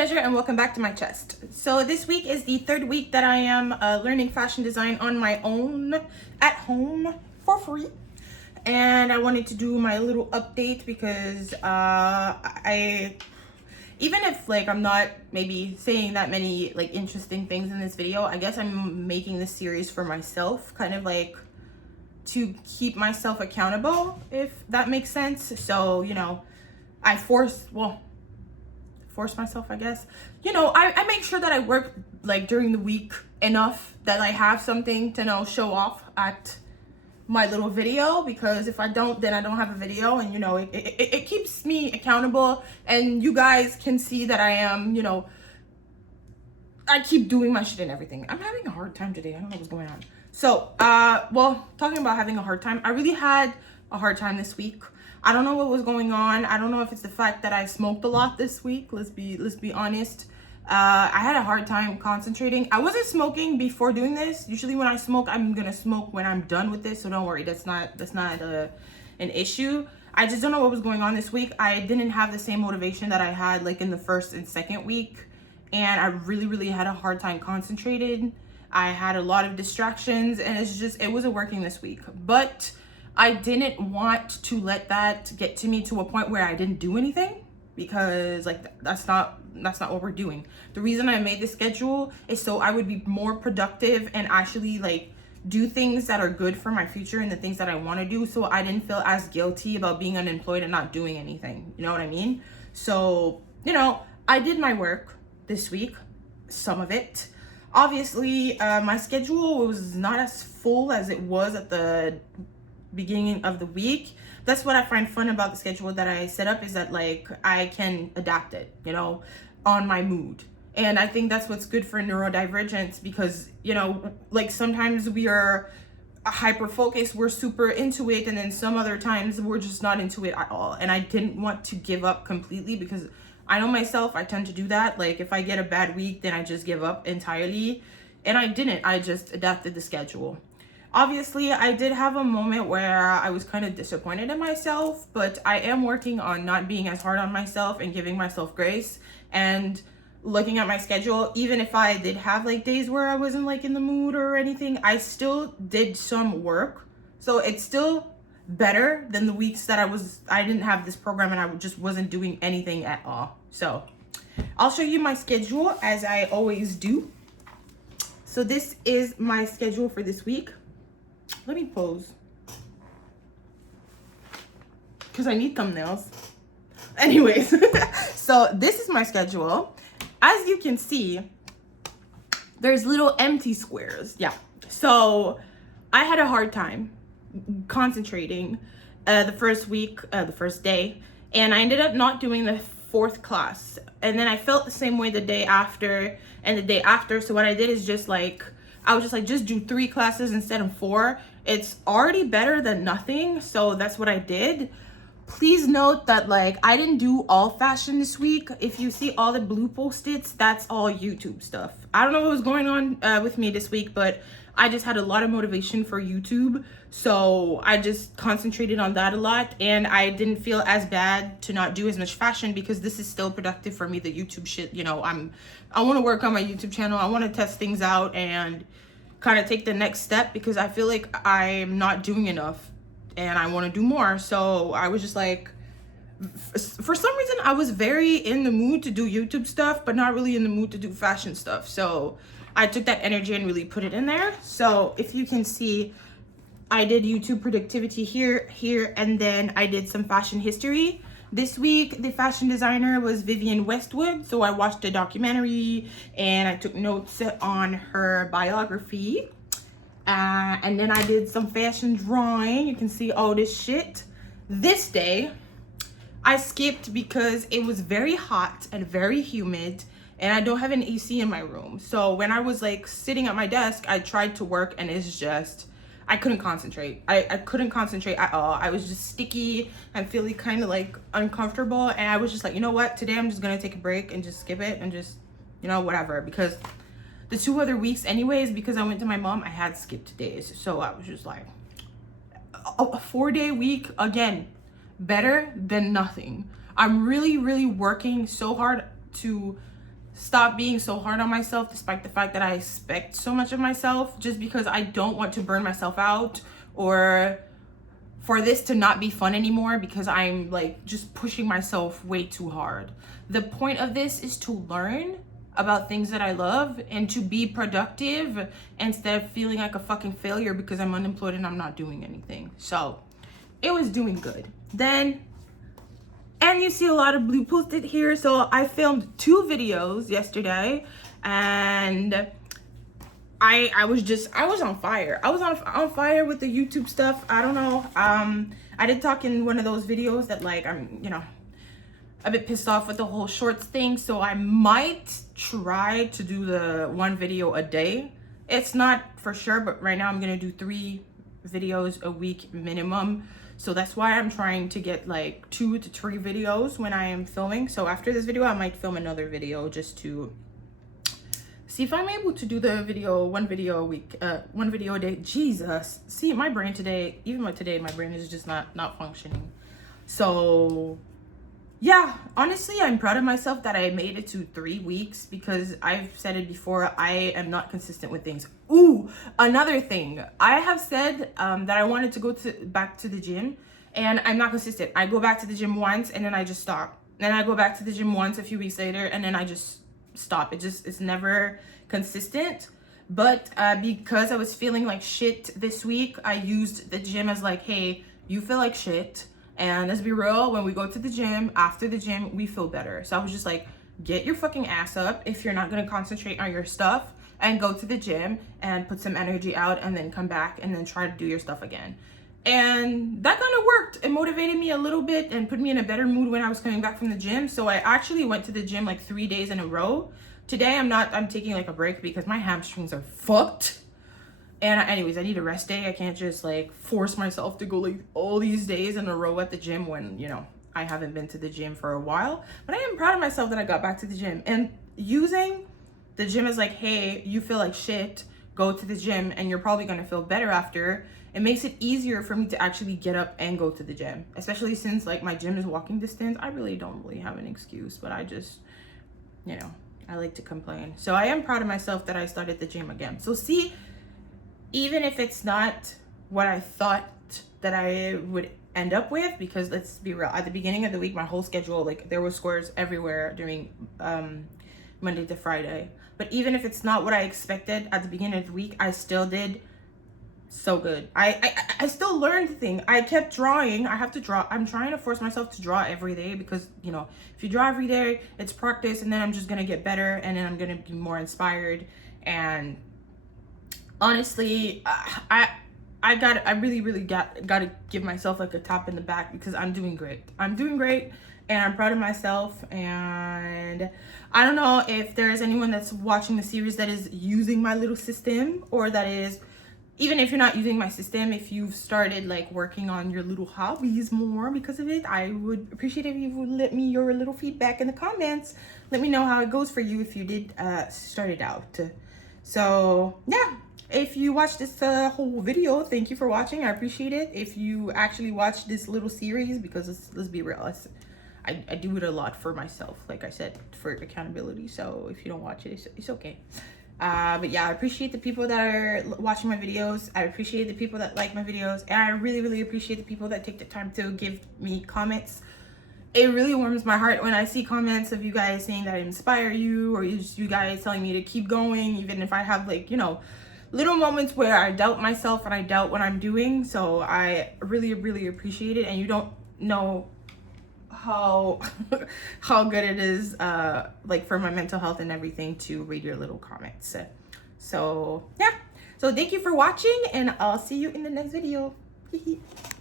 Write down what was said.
Treasure, and welcome back to my chest. So this week is the third week that I am learning fashion design on my own at home for free. And I wanted to do my little update because I even if like I'm not maybe saying that many like interesting things in this video, I guess I'm making this series for myself, kind of like to keep myself accountable, if that makes sense. So, you know, I force myself, I guess. You know, I make sure that I work like during the week enough that I have something to, you know, show off at my little video, because if I don't, then I don't have a video, and you know, it keeps me accountable, and you guys can see that I am, you know, I keep doing my shit and everything. I'm having a hard time today. I don't know what's going on. So, well, talking about having a hard time, I really had a hard time this week. I don't know what was going on. I don't know if it's the fact that I smoked a lot this week. Let's be honest. I had a hard time concentrating. I wasn't smoking before doing this. Usually when I smoke, I'm gonna smoke when I'm done with this. So don't worry, that's not an issue. I just don't know what was going on this week. I didn't have the same motivation that I had like in the first and second week. And I really had a hard time concentrating. I had a lot of distractions, and it wasn't working this week. But I didn't want to let that get to me to a point where I didn't do anything, because like that's not what we're doing. The reason I made this schedule is so I would be more productive and actually like do things that are good for my future and the things that I want to do, so I didn't feel as guilty about being unemployed and not doing anything. You know what I mean? So, you know, I did my work this week, some of it. Obviously, my schedule was not as full as it was at the beginning of the week. That's what I find fun about the schedule that I set up, is that like I can adapt it, you know, on my mood. And I think that's what's good for neurodivergence, because, you know, like sometimes we are hyper focused, we're super into it, and then some other times we're just not into it at all. And I didn't want to give up completely, because I know myself, I tend to do that. Like if I get a bad week, then I just give up entirely. And I didn't. I just adapted the schedule. Obviously, I did have a moment where I was kind of disappointed in myself, but I am working on not being as hard on myself and giving myself grace, and looking at my schedule. Even if I did have like days where I wasn't like in the mood or anything, I still did some work. So it's still better than the weeks that I didn't have this program and I just wasn't doing anything at all. So I'll show you my schedule as I always do. So this is my schedule for this week. Let me pose, because I need thumbnails. Anyways, so this is my schedule. As you can see, there's little empty squares. Yeah. So I had a hard time concentrating the first day, and I ended up not doing the fourth class. And then I felt the same way the day after and the day after. So what I did is I was just do 3 classes instead of 4. It's already better than nothing. So that's what I did. Please note that like I didn't do all fashion this week. If you see all the blue post-its, that's all YouTube stuff. I don't know what was going on with me this week, but I just had a lot of motivation for YouTube. So I just concentrated on that a lot, and I didn't feel as bad to not do as much fashion, because this is still productive for me, the YouTube shit. You know, I want to work on my YouTube channel. I want to test things out and kind of take the next step, because I feel like I'm not doing enough and I want to do more. So I was just like, for some reason I was very in the mood to do YouTube stuff, but not really in the mood to do fashion stuff. So I took that energy and really put it in there. So if you can see, I did YouTube productivity here, and then I did some fashion history. This week, the fashion designer was Vivienne Westwood. So I watched a documentary and I took notes on her biography. And then I did some fashion drawing. You can see all this shit. This day, I skipped because it was very hot and very humid, and I don't have an AC in my room. So when I was like sitting at my desk, I tried to work, and it's just, I couldn't concentrate. I couldn't concentrate at all. I was just sticky and feeling kind of like uncomfortable. And I was just like, you know what? Today I'm just going to take a break and just skip it and just, you know, whatever. Because the 2 other weeks anyways, because I went to my mom, I had skipped days. So I was just like, a 4-day week, again, better than nothing. I'm really working so hard to stop being so hard on myself, despite the fact that I expect so much of myself, just because I don't want to burn myself out, or for this to not be fun anymore because I'm like just pushing myself way too hard. The point of this is to learn about things that I love and to be productive instead of feeling like a fucking failure because I'm unemployed and I'm not doing anything. So it was doing good. Then, and you see a lot of blue posted here. So I filmed 2 videos yesterday, and I was on fire. I was on fire with the YouTube stuff. I don't know. I did talk in one of those videos that like I'm, you know, a bit pissed off with the whole shorts thing. So I might try to do the 1 video a day. It's not for sure, but right now I'm gonna do 3 videos a week minimum. So that's why I'm trying to get like 2 to 3 videos when I am filming. So after this video, I might film another video just to see if I'm able to do the video, 1 video a week, 1 video a day. Jesus, see my brain today, even today, my brain is just not functioning. So yeah, honestly, I'm proud of myself that I made it to 3 weeks, because I've said it before, I am not consistent with things. Ooh, another thing. I have said that I wanted to go back to the gym, and I'm not consistent. I go back to the gym once and then I just stop. Then I go back to the gym once a few weeks later and then I just stop. It's never consistent. But because I was feeling like shit this week, I used the gym as like, hey, you feel like shit. And let's be real, when we go to the gym, after the gym, we feel better. So I was just like, get your fucking ass up if you're not gonna concentrate on your stuff, and go to the gym and put some energy out, and then come back and then try to do your stuff again. And that kind of worked. It motivated me a little bit and put me in a better mood when I was coming back from the gym. So I actually went to the gym like 3 days in a row. Today I'm taking like a break because my hamstrings are fucked. And anyways, I need a rest day. I can't just like force myself to go like all these days in a row at the gym when, you know, I haven't been to the gym for a while. But I am proud of myself that I got back to the gym, and using the gym as like, hey, you feel like shit, go to the gym and you're probably going to feel better after. It makes it easier for me to actually get up and go to the gym, especially since like my gym is walking distance. I really don't really have an excuse, but I just, you know, I like to complain. So I am proud of myself that I started the gym again. So see, even if it's not what I thought that I would end up with, because let's be real, at the beginning of the week, my whole schedule, like there were squares everywhere during Monday to Friday. But even if it's not what I expected at the beginning of the week, I still did so good. I still learned things. I kept drawing. I have to draw. I'm trying to force myself to draw every day, because, you know, if you draw every day, it's practice, and then I'm just going to get better, and then I'm going to be more inspired. And honestly, I really got to give myself like a tap in the back, because I'm doing great. I'm doing great, and I'm proud of myself. And I don't know if there's anyone that's watching the series that is using my little system, or that is, even if you're not using my system, if you've started like working on your little hobbies more because of it, I would appreciate if you would let me your little feedback in the comments. Let me know how it goes for you if you did start it out. So yeah, if you watched this whole video, thank you for watching. I appreciate it. If you actually watched this little series, because let's be real, I do it a lot for myself, like I said, for accountability. So if you don't watch it, it's okay. But yeah, I appreciate the people that are watching my videos. I appreciate the people that like my videos, and I really appreciate the people that take the time to give me comments. It really warms my heart when I see comments of you guys saying that I inspire you, or you guys telling me to keep going, even if I have like, you know, little moments where I doubt myself and I doubt what I'm doing. So I really appreciate it, and you don't know how good it is like for my mental health and everything to read your little comments. So yeah, so thank you for watching, and I'll see you in the next video.